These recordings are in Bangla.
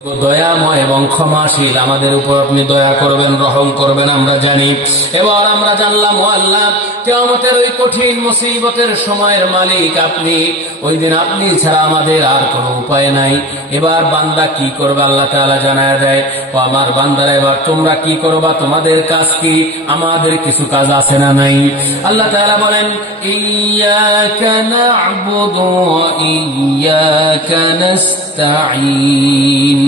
দয়াময় এবং ক্ষমাশীল, আমাদের উপর আপনি দয়া করবেন, রহম করবেন আমরা জানি। এবার আমরা জানলাম ও আল্লাহ, কিয়ামতের ওই কঠিন মুসিবতের সময়ের মালিক আপনি, ওই দিন আপনি ছাড়া আমাদের আর কোনো উপায় নাই। এবার বান্দা কি করবে আল্লাহ তাআলা জানায় দেয়, ও আমার বান্দারা এবার তোমরা কি করবা, তোমাদের কাজ কি? আমাদের কিছু কাজ আছে না নাই? আল্লাহ তাআলা বলেন, ইয়্যাকা না'বুদু ওয়া ইয়্যাকা নাস্তাঈন।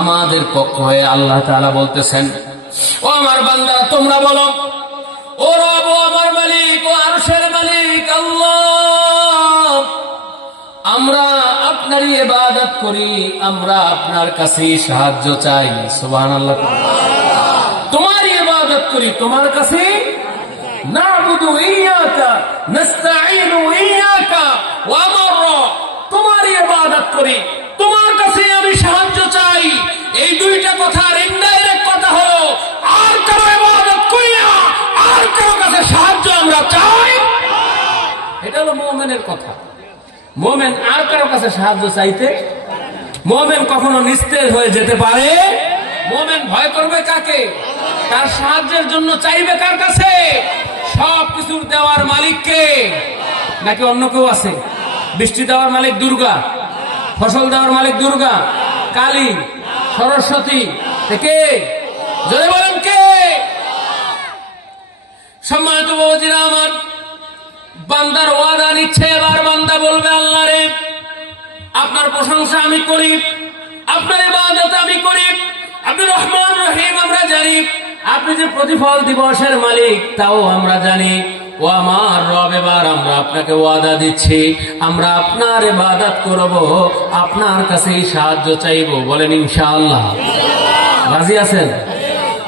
আমাদের পক্ষ হয়ে আল্লাহ তাআলা বলতেছেন, ও আমার বান্দারা তোমরা বলো, ও রব, ও আমার মালিক, ও আরশের মালিক আল্লাহ, আমরা আপনারই ইবাদত করি, আমরা আপনার কাছে সাহায্য চাই। সুবহানাল্লাহ। তোমারই ইবাদত করি, তোমার কাছে না'বুদু ইয়্যাকা নাস্তাঈনু ইয়্যাকা ওয়া আমাররা, তোমারই ইবাদত করি, তোমার কাছে আমি সাহায্য চাই। এই দুইটা কথার ইনডাইরেক্ট কথা হলো, আর কারো ইবাদত করি না, আর কারো কাছে সাহায্য আমরা চাই। এটা হলো মুমিনের কথা। মুমিন আর কারো কাছে সাহায্য চাইতে, মুমিন কখনো নিস্তেজ হয়ে যেতে পারে। মুমিন ভয় করবে কাকে? তার সাহায্যের জন্য চাইবে কার কাছে? সব কিছুর দেওয়ার মালিককে, নাকি অন্য কেউ আছে? বৃষ্টি দেওয়ার মালিক দুর্গা, ফসল দেওয়ার মালিক দুর্গা, কালী, সরস্বতী, কে? জোরে বলেন কে? সম্মানিত বাবাজিরা আমার, বান্দার ওয়াদা নিচ্ছে। এবার বান্দা বলবে, আল্লাহ রে, আপনার প্রশংসা আমি করি, আপনার ইবাদত আমি করি, আপনি রহমান রহিম আমরা জানি, আপনি যে প্রতিফল দিবসের মালিক তাও আমরা জানি। ও আমার রব, এবার আমরা আপনাকে ওয়াদা দিচ্ছি, আমরা আপনার ইবাদত করব, আপনার কাছেই সাহায্য চাইব। বলেন ইনশাআল্লাহ। রাজি আছেন?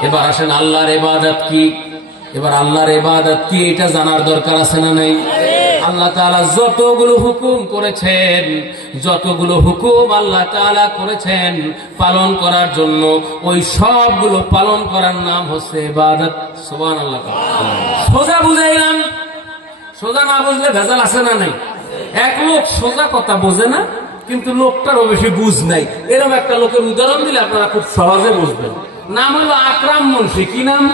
এবার আসেন, আল্লাহর ইবাদত কি? এবার আল্লাহর ইবাদত কি এটা জানার দরকার আছে না নাই? আল্লাহ তাআলা যতগুলো হুকুম করেছেন, যতগুলো হুকুম আল্লাহ তাআলা করেছেন পালন করার জন্য, ওই সবগুলো পালন করার নাম হচ্ছে ইবাদত। সুবহানাল্লাহ। সোজা বুঝাইলাম, সোজা না বুঝলে ভেজাল আছে না নাই? এক লোক সোজা কথা বোঝে না, কিন্তু লোকটারও বেশি বুঝ নাই, এরকম একটা লোকের উদাহরণ দিলে আপনারা খুব সহজে বুঝবেন। নাম হলো আকরাম মুন্সি। কি নাম?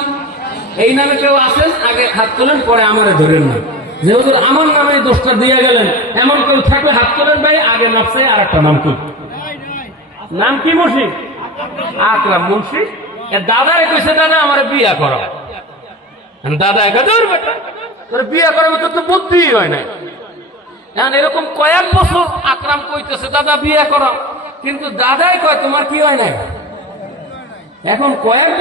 এই নামে কেউ আছেন? আগে হাত তোলেন, পরে আমারে ধরেন না। যেহেতু আমার নামে দোষটা দিয়ে গেলেন, এমন কেউ থাকলে হাত তোলেন ভাই, আগে নামছে আর একটা নাম কই। নাম কি মুন্সি? আকরাম মুন্সি। দাদা কইছে, দাদা আমার বিয়া করা। দাদা একাদর বেটা, তোর বিয়া করার মতো তো বুদ্ধি হয় না। এখন এরকম কয়েক বছর আকরাম কইতেছে দাদা বিয়া করা, কিন্তু দাদাই কয় তোমার কি হয় না। এখন কয়েক